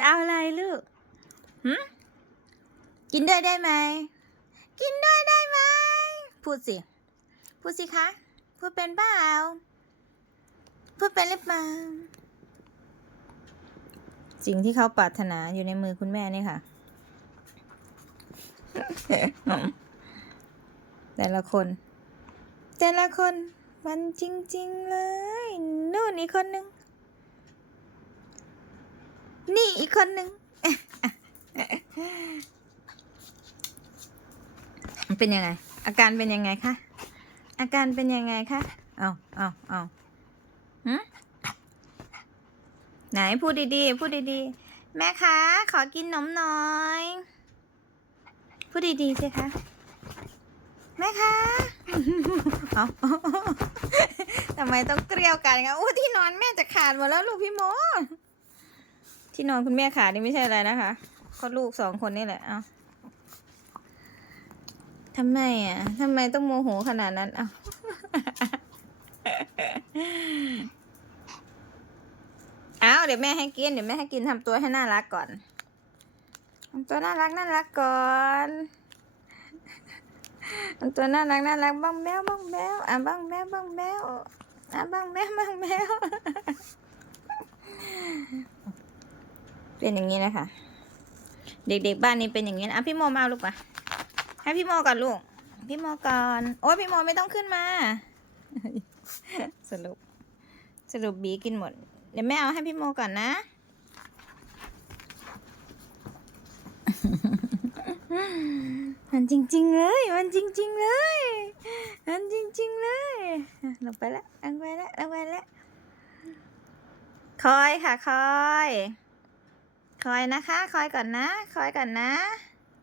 จะเอาอะไรลูกหืมกินด้วยได้ไหม กินด้วยได้ไหม พูดสิ พูดสิคะ พูดเป็นเปล่า พูดเป็นหรือเปล่า สิ่งที่เขาปรารถนาอยู่ในมือคุณแม่นี่ค่ะ แต่ละคน แต่ละคนมันจริง ๆ เลย นู่นอีกคนหนึ่ง นี่อีกคนหนึ่งเป็นยังไง อาการเป็นยังไงคะ อาการเป็นยังไงคะ เอาเอาเอาหืมไหนพูดดีๆ พูดดีๆ แม่คะ ขอกินนมหน่อย พูดดีๆสิคะ แม่คะเอาทำไมต้องเกลียวกันกันโอ้ที่นอนแม่จะขาดหมดแล้วลูกพี่โม ที่นอนคุณแม่ขาดนี่ไม่ใช่อะไรนะคะก็ลูกสองคนนี่แหละเอาทำไมอะทำไมต้องโมโหขนาดนั้นเอาเอาเดี๋ยวแม่ให้กิน เดี๋ยวแม่ให้กินทำตัวให้น่ารักก่อนทำตัวน่ารักน่ารักก่อนทำตัวน่ารักน่ารักบ้องแบ้วบ้องแบ้วอะบ้องแบ้วบ้องแบ้วอะบ้องแบ้วบ้องแบ้ว เป็นอย่างนี้นะคะ เด็กๆบ้านนี้เป็นอย่างนี้นะอะพี่โมมาลูกมาให้พี่โมก่อนลูก พี่โมก่อน โอ้ยพี่โมไม่ต้องขึ้นมา สรุป สรุปบีกินหมด เดี๋ยวแม่เอาให้พี่โมก่อนนะ มันจริง ๆ เลย มันจริง ๆ เลย มันจริง ๆ เลยลงไปแล้วลงไปแล้วลงไปแล้วคอยค่ะคอย คอยนะคะ คอยก่อนนะ คอยก่อนนะ